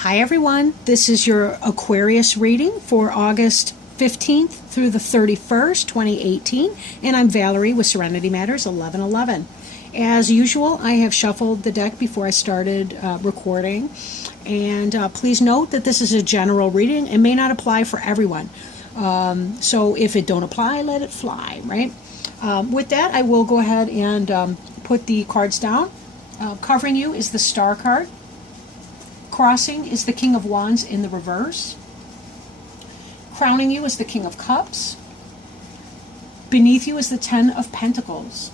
Hi everyone, this is your Aquarius reading for August 15th through the 31st, 2018, and I'm Valerie with Serenity Matters 1111. As usual, I have shuffled the deck before I started recording, and please note that this is a general reading and may not apply for everyone. So if it don't apply, let it fly, right? With that, I will go ahead and put the cards down. Covering you is the Star card. Crossing is the King of Wands in the reverse. Crowning you is the King of Cups. Beneath you is the Ten of Pentacles.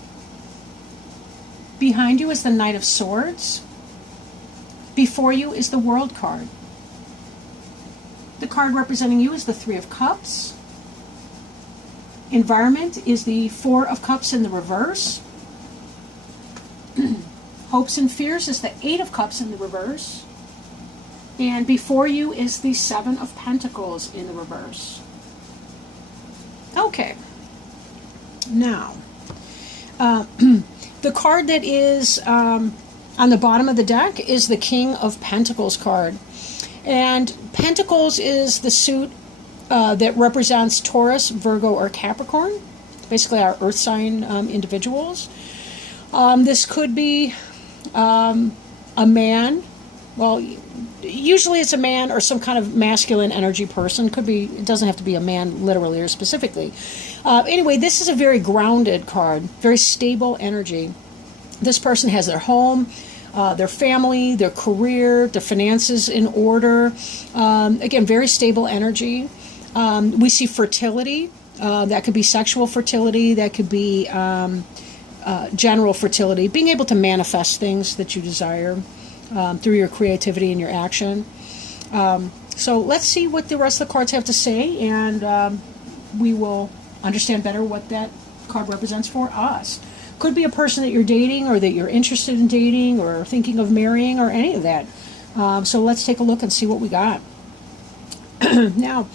Behind you is the Knight of Swords. Before you is the World card. The card representing you is the Three of Cups. Environment is the Four of Cups in the reverse. Hopes and Fears is the Eight of Cups in the reverse. And before you is the Seven of Pentacles in the reverse. Okay. Now, the card that is on the bottom of the deck is the King of Pentacles card. And Pentacles is the suit that represents Taurus, Virgo, or Capricorn. Basically our earth sign individuals. This could be a man. Well, usually it's a man or some kind of masculine energy person. Could be, it doesn't have to be a man literally or specifically. Anyway, this is a very grounded card, very stable energy. This person has their home, their family, their career, their finances in order. Again, very stable energy. We see fertility. That could be sexual fertility. That could be general fertility. Being able to manifest things that you desire. Through your creativity and your action. So let's see what the rest of the cards have to say, and we will understand better what that card represents for us. Could be a person that you're dating or that you're interested in dating or thinking of marrying or any of that. So let's take a look and see what we got. Now,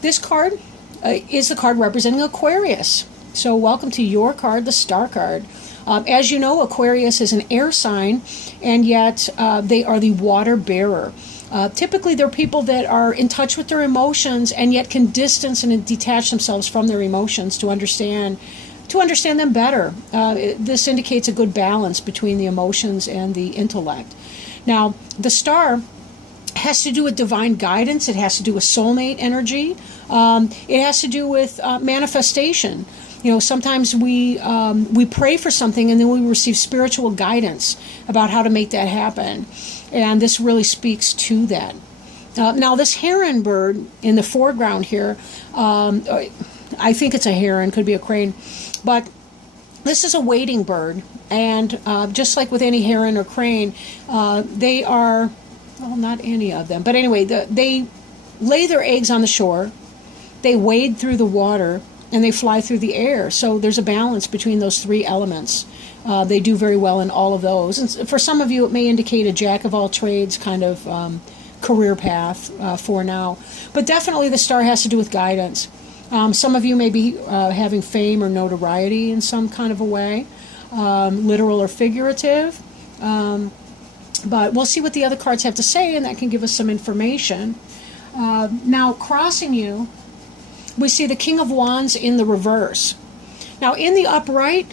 this card is the card representing Aquarius. So welcome to your card, the Star card. As you know, Aquarius is an air sign, and yet they are the water bearer. Typically, they're people that are in touch with their emotions and yet can distance and detach themselves from their emotions to understand them better. This indicates a good balance between the emotions and the intellect. Now, the Star has to do with divine guidance. It has to do with soulmate energy. It has to do with manifestation. You know, sometimes we pray for something and then we receive spiritual guidance about how to make that happen. And this really speaks to that. Now, this heron bird in the foreground here, I think it's a heron, could be a crane, but this is a wading bird. And just like with any heron or crane, they are, well, not any of them, but anyway, they lay their eggs on the shore, they wade through the water, and they fly through the air. So there's a balance between those three elements. They do very well in all of those. And for some of you, it may indicate a jack of all trades kind of career path for now. But definitely the Star has to do with guidance. Some of you may be having fame or notoriety in some kind of a way, literal or figurative. But we'll see what the other cards have to say, and that can give us some information. Now, crossing you, we see the King of Wands in the reverse. Now, in the upright,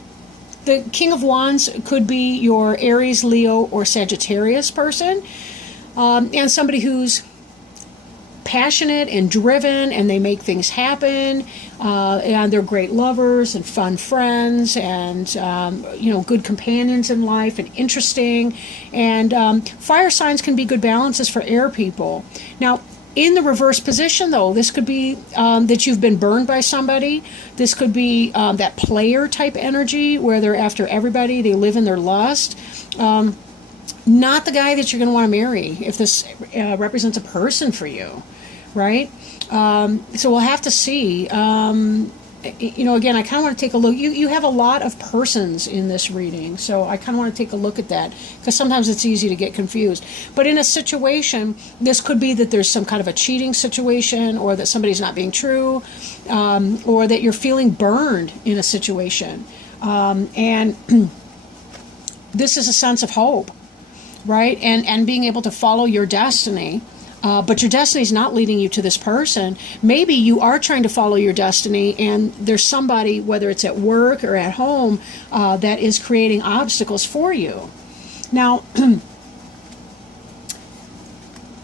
the King of Wands could be your Aries, Leo, or Sagittarius person, and somebody who's passionate and driven, and they make things happen, and they're great lovers and fun friends, and good companions in life, and interesting. And fire signs can be good balances for air people. Now, in the reverse position, though, this could be that you've been burned by somebody. This could be that player type energy where they're after everybody. They live in their lust. Not the guy that you're going to want to marry if this represents a person for you, right? So we'll have to see. Again, I kind of want to take a look. You have a lot of persons in this reading, so I kind of want to take a look at that because sometimes it's easy to get confused. But in a situation, this could be that there's some kind of a cheating situation, or that somebody's not being true, or that you're feeling burned in a situation. And this is a sense of hope. right? And being able to follow your destiny. But your destiny is not leading you to this person. Maybe you are trying to follow your destiny, and there's somebody, whether it's at work or at home, that is creating obstacles for you. Now,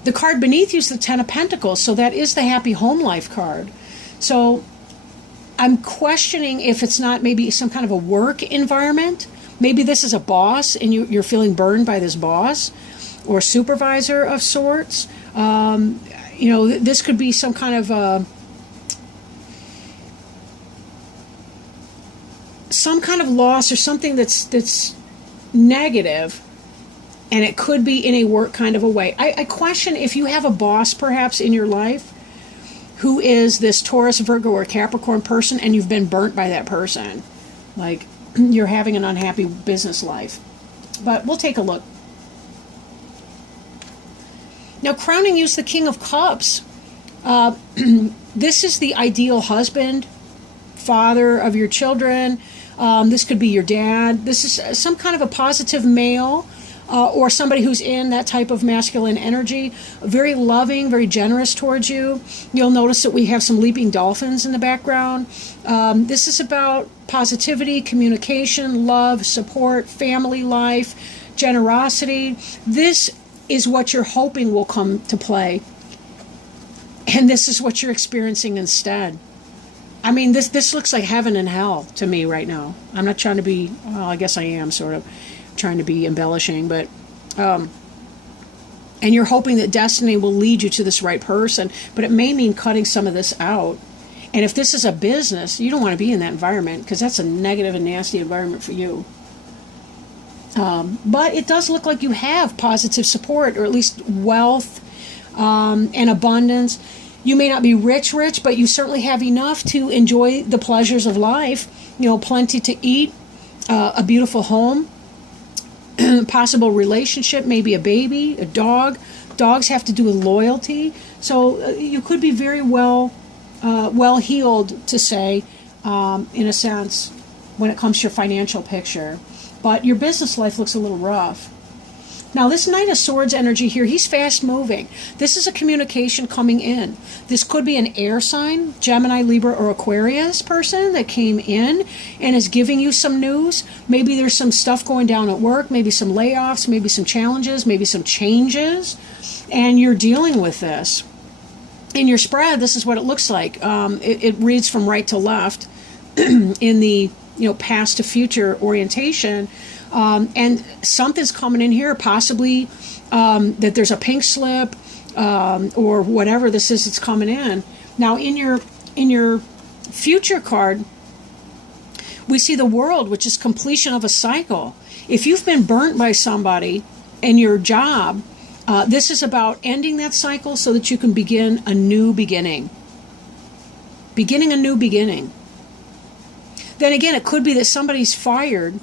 the card beneath you is the Ten of Pentacles, so that is the Happy Home Life card. So I'm questioning if it's not maybe some kind of a work environment. Maybe this is a boss, and you're feeling burned by this boss or supervisor of sorts. This could be some kind of loss or something that's negative, and it could be in a work kind of a way. I question if you have a boss perhaps in your life who is this Taurus, Virgo, or Capricorn person, and you've been burnt by that person. Like, you're having an unhappy business life. But we'll take a look. Now, crowning you is the King of Cups. This is the ideal husband, father of your children. This could be your dad. This is some kind of a positive male, or somebody who's in that type of masculine energy. Very loving, very generous towards you. You'll notice that we have some leaping dolphins in the background. This is about positivity, communication, love, support, family life, generosity. This is what you're hoping will come to play. And this is what you're experiencing instead. I mean, this looks like heaven and hell to me right now. I'm not trying to be, well, I guess I am sort of trying to be embellishing, but, and you're hoping that destiny will lead you to this right person, but it may mean cutting some of this out. And if this is a business, you don't want to be in that environment, because that's a negative and nasty environment for you. But it does look like you have positive support, or at least wealth and abundance. You may not be rich, but you certainly have enough to enjoy the pleasures of life. Plenty to eat, a beautiful home, possible relationship, maybe a baby, a dog. Dogs have to do with loyalty. So you could be very well heeled, to say, in a sense, when it comes to your financial picture. But your business life looks a little rough. Now, this Knight of Swords energy here, he's fast moving. This is a communication coming in. This could be an air sign, Gemini, Libra, or Aquarius person that came in and is giving you some news. Maybe there's some stuff going down at work, maybe some layoffs, maybe some challenges, maybe some changes, and you're dealing with this. In your spread, this is what it looks like. It reads from right to left in the past to future orientation. And something's coming in here, possibly that there's a pink slip or whatever this is that's coming in. Now, in your future card, we see the World, which is completion of a cycle. If you've been burnt by somebody in your job, this is about ending that cycle so that you can begin a new beginning. Beginning a new beginning. Then again, it could be that somebody's fired.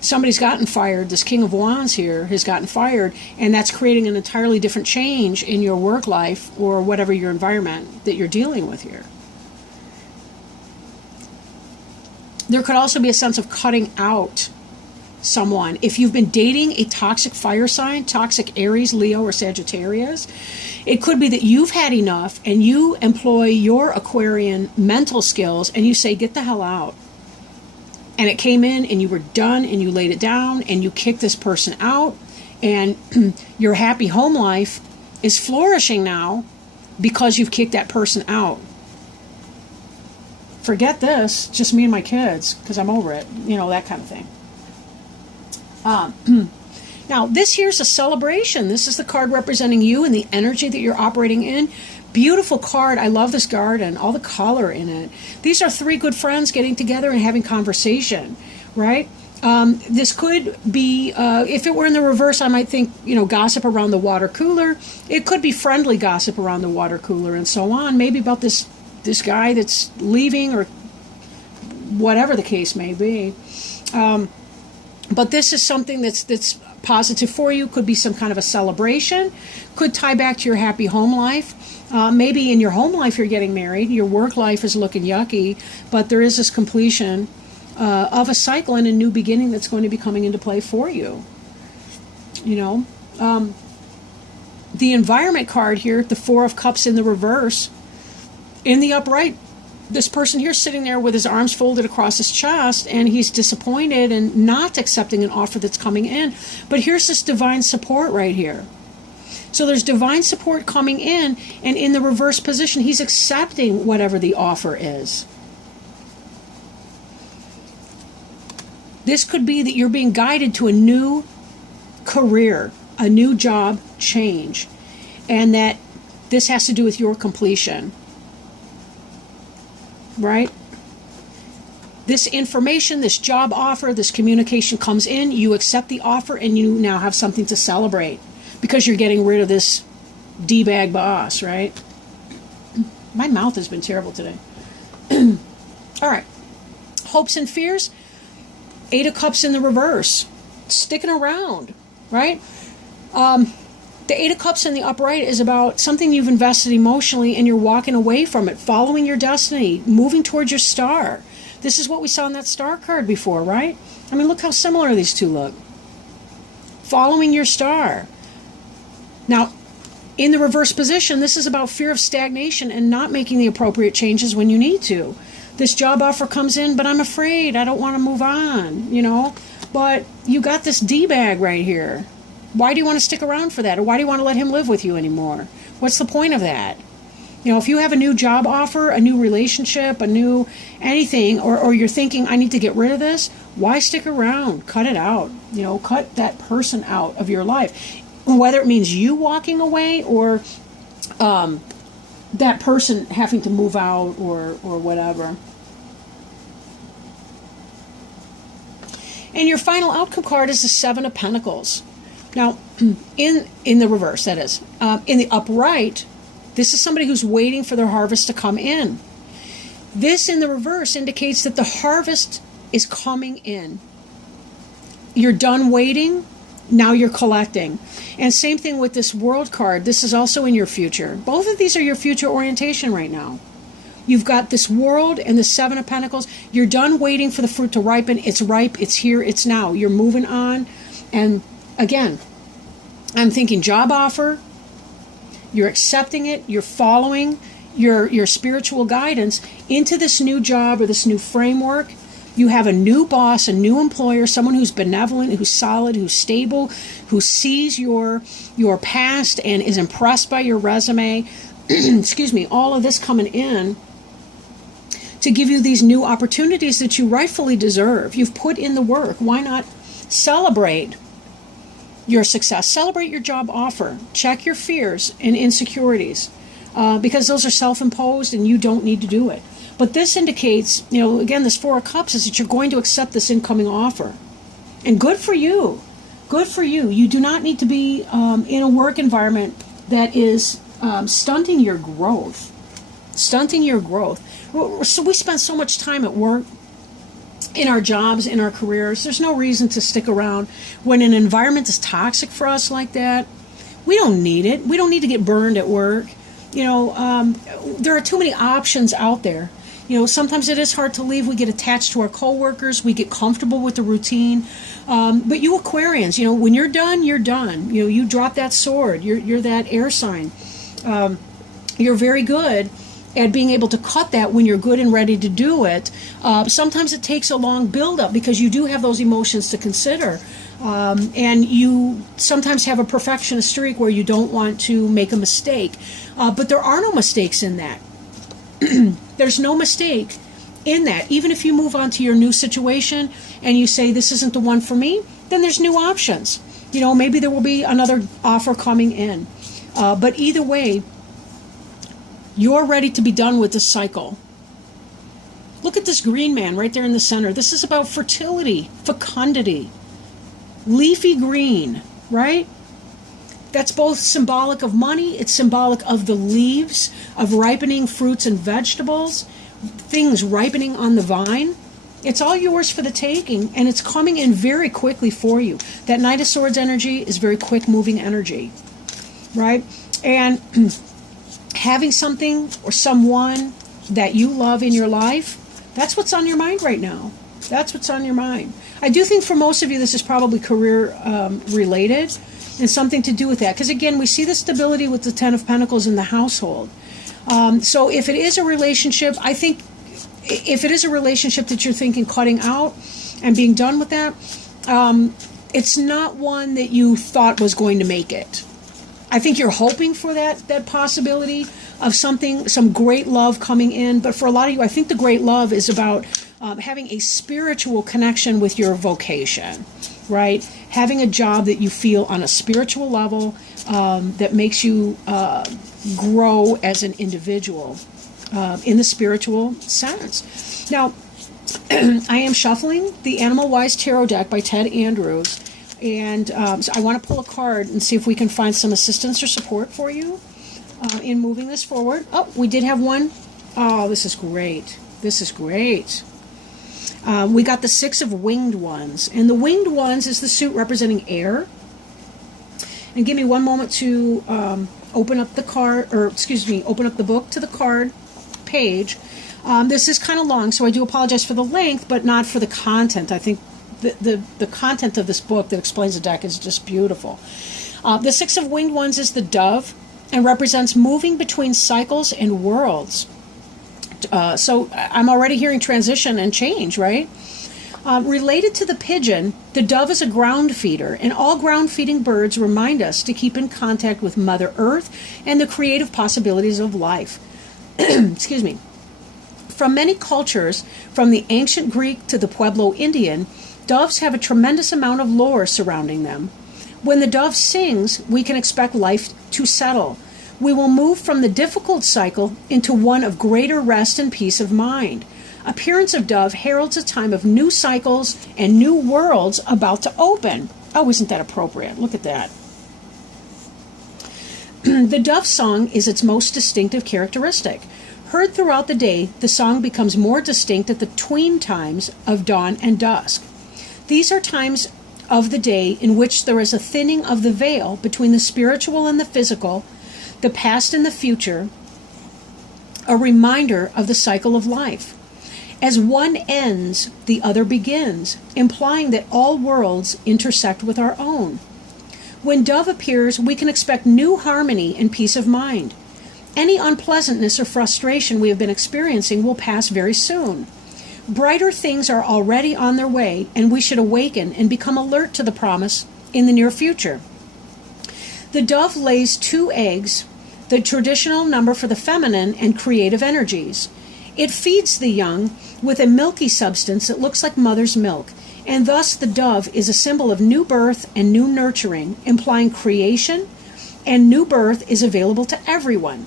Somebody's gotten fired. This King of Wands here has gotten fired, and that's creating an entirely different change in your work life or whatever your environment that you're dealing with here. There could also be a sense of cutting out someone. If you've been dating a toxic fire sign, toxic Aries, Leo, or Sagittarius, it could be that you've had enough and you employ your Aquarian mental skills and you say, get the hell out. And it came in and you were done and you laid it down and you kicked this person out, and your happy home life is flourishing now because you've kicked that person out. Forget this, just me and my kids, because I'm over it, that kind of thing. Now, this here's a celebration. This is the card representing you and the energy that you're operating in. Beautiful card. I love this garden, all the color in it. These are three good friends getting together and having conversation, right? This could be, if it were in the reverse, I might think, gossip around the water cooler. It could be friendly gossip around the water cooler and so on. Maybe about this guy that's leaving or whatever the case may be. But this is something that's positive for you. Could be some kind of a celebration. Could tie back to your happy home life. Maybe in your home life you're getting married. Your work life is looking yucky. But there is this completion of a cycle and a new beginning that's going to be coming into play for you. you know. The environment card here, the Four of Cups in the reverse, in the upright, this person here sitting there with his arms folded across his chest, and he's disappointed and not accepting an offer that's coming in. But here's this divine support right here. So there's divine support coming in, and in the reverse position, he's accepting whatever the offer is. This could be that you're being guided to a new career, a new job change, and that this has to do with your completion, right? This information, this job offer, this communication comes in, you accept the offer, and you now have something to celebrate because you're getting rid of this D-bag boss, right? My mouth has been terrible today. All right. Hopes and fears. Eight of Cups in the reverse. Sticking around, right? The Eight of Cups in the upright is about something you've invested emotionally and you're walking away from it, following your destiny, moving towards your star. This is what we saw in that star card before, right? I mean, look how similar these two look. Following your star. Now, in the reverse position, this is about fear of stagnation and not making the appropriate changes when you need to. This job offer comes in, but I'm afraid, I don't want to move on, you know. But you got this D-bag right here. Why do you want to stick around for that? Or why do you want to let him live with you anymore? What's the point of that? You know, if you have a new job offer, a new relationship, a new anything, or you're thinking, I need to get rid of this, why stick around? Cut it out. You know, cut that person out of your life. Whether it means you walking away or that person having to move out or whatever. And your final outcome card is the Seven of Pentacles. Now, in the reverse, that is. In the upright, this is somebody who's waiting for their harvest to come in. This in the reverse indicates that the harvest is coming in. You're done waiting, now you're collecting. And same thing with this World card. This is also in your future. Both of these are your future orientation right now. You've got this World and the Seven of Pentacles. You're done waiting for the fruit to ripen. It's ripe. It's here. It's now. You're moving on. And again, I'm thinking job offer. You're accepting it. You're following your spiritual guidance into this new job or this new framework. You have a new boss, a new employer, someone who's benevolent, who's solid, who's stable, who sees your past and is impressed by your resume. Excuse me, all of this coming in to give you these new opportunities that you rightfully deserve. You've put in the work. Why not celebrate your success? Celebrate your job offer. Check your fears and insecurities because those are self-imposed and you don't need to do it. But this indicates, you know, again, this Four of Cups is that you're going to accept this incoming offer. And good for you. Good for you. You do not need to be in a work environment that is stunting your growth. Stunting your growth. So we spend so much time at work, in our jobs, in our careers. There's no reason to stick around when an environment is toxic for us like that. We don't need it. We don't need to get burned at work. You know, there are too many options out there. You know, sometimes it is hard to leave. We get attached to our coworkers. We get comfortable with the routine. But you Aquarians, you know, when you're done, you're done. You know, you drop that sword. You're that air sign. You're very good at being able to cut that when you're good and ready to do it. Sometimes it takes a long build-up because you do have those emotions to consider. And you sometimes have a perfectionist streak where you don't want to make a mistake. But there are no mistakes in that. There's no mistake in that. Even if you move on to your new situation and you say, this isn't the one for me, then there's new options. You know, maybe there will be another offer coming in. But either way, you're ready to be done with this cycle. Look at this green man right there in the center. This is about fertility, fecundity. Leafy green, right? That's both symbolic of money, it's symbolic of the leaves, of ripening fruits and vegetables, things ripening on the vine. It's all yours for the taking, and it's coming in very quickly for you. That Knight of Swords energy is very quick moving energy, right? And having something or someone that you love in your life, that's what's on your mind right now. That's what's on your mind. I do think for most of you this is probably career related and something to do with that. Because again, we see the stability with the Ten of Pentacles in the household. So if it is a relationship, I think if it is a relationship that you're thinking cutting out and being done with that, it's not one that you thought was going to make it. I think you're hoping for that possibility of something, some great love coming in. But for a lot of you, I think the great love is about having a spiritual connection with your vocation, right? Having a job that you feel on a spiritual level that makes you grow as an individual in the spiritual sense. Now, I am shuffling the Animal Wise Tarot deck by Ted Andrews, and so I want to pull a card and see if we can find some assistance or support for you in moving this forward. Oh, we did have one. Oh, this is great. This is great. We got the Six of Winged Ones, and the Winged Ones is the suit representing air. And give me one moment to open up the card, or excuse me, open up the book to the card page. This is kind of long, so I do apologize for the length, but not for the content. I think the content of this book that explains the deck is just beautiful. The Six of Winged Ones is the dove and represents moving between cycles and worlds. So I'm already hearing transition and change, right? Related to the pigeon, the dove is a ground feeder, and all ground feeding birds remind us to keep in contact with Mother Earth and the creative possibilities of life. Excuse me. From many cultures, from the ancient Greek to the Pueblo Indian, doves have a tremendous amount of lore surrounding them. When the dove sings, we can expect life to settle. We will move from the difficult cycle into one of greater rest and peace of mind. Appearance of dove heralds a time of new cycles and new worlds about to open. Oh, isn't that appropriate? Look at that. The dove song is its most distinctive characteristic. Heard throughout the day, the song becomes more distinct at the tween times of dawn and dusk. These are times of the day in which there is a thinning of the veil between the spiritual and the physical, the past and the future, a reminder of the cycle of life. As one ends, the other begins, implying that all worlds intersect with our own. When dove appears, we can expect new harmony and peace of mind. Any unpleasantness or frustration we have been experiencing will pass very soon. Brighter things are already on their way, and we should awaken and become alert to the promise in the near future. The dove lays 2 eggs, the traditional number for the feminine and creative energies. It feeds the young with a milky substance that looks like mother's milk, and thus the dove is a symbol of new birth and new nurturing, implying creation, and new birth is available to everyone.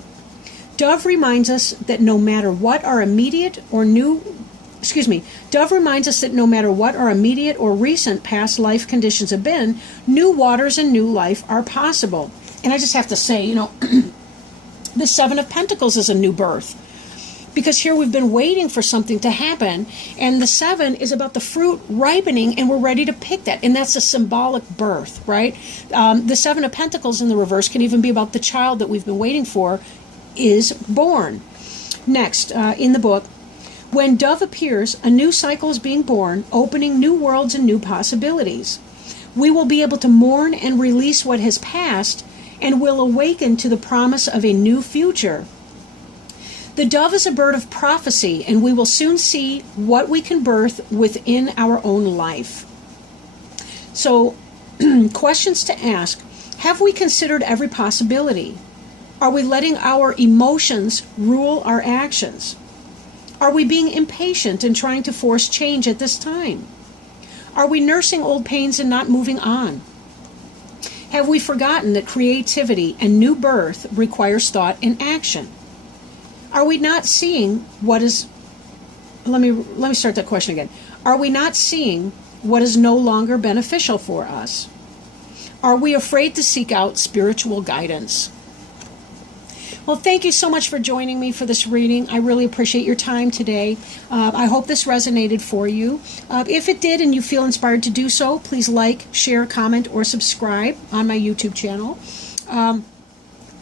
Dove reminds us that no matter what our immediate or recent past life conditions have been, new waters and new life are possible. And I just have to say, the Seven of Pentacles is a new birth. Because here we've been waiting for something to happen, and the 7 is about the fruit ripening, and we're ready to pick that, and that's a symbolic birth, right? The 7 of Pentacles in the reverse can even be about the child that we've been waiting for is born. Next, in the book, when dove appears, a new cycle is being born, opening new worlds and new possibilities. We will be able to mourn and release what has passed, and will awaken to the promise of a new future. The dove is a bird of prophecy, and we will soon see what we can birth within our own life. So, questions to ask. Have we considered every possibility? Are we letting our emotions rule our actions? Are we being impatient and trying to force change at this time? Are we nursing old pains and not moving on? Have we forgotten that creativity and new birth requires thought and action? Are we not seeing what is... Let me start that question again. Are we not seeing what is no longer beneficial for us? Are we afraid to seek out spiritual guidance? Well, thank you so much for joining me for this reading. I really appreciate your time today. I hope this resonated for you. If it did and you feel inspired to do so, please like, share, comment, or subscribe on my YouTube channel.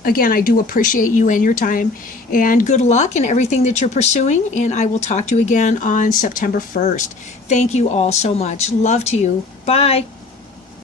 again, I do appreciate you and your time. And good luck in everything that you're pursuing. And I will talk to you again on September 1st. Thank you all so much. Love to you. Bye.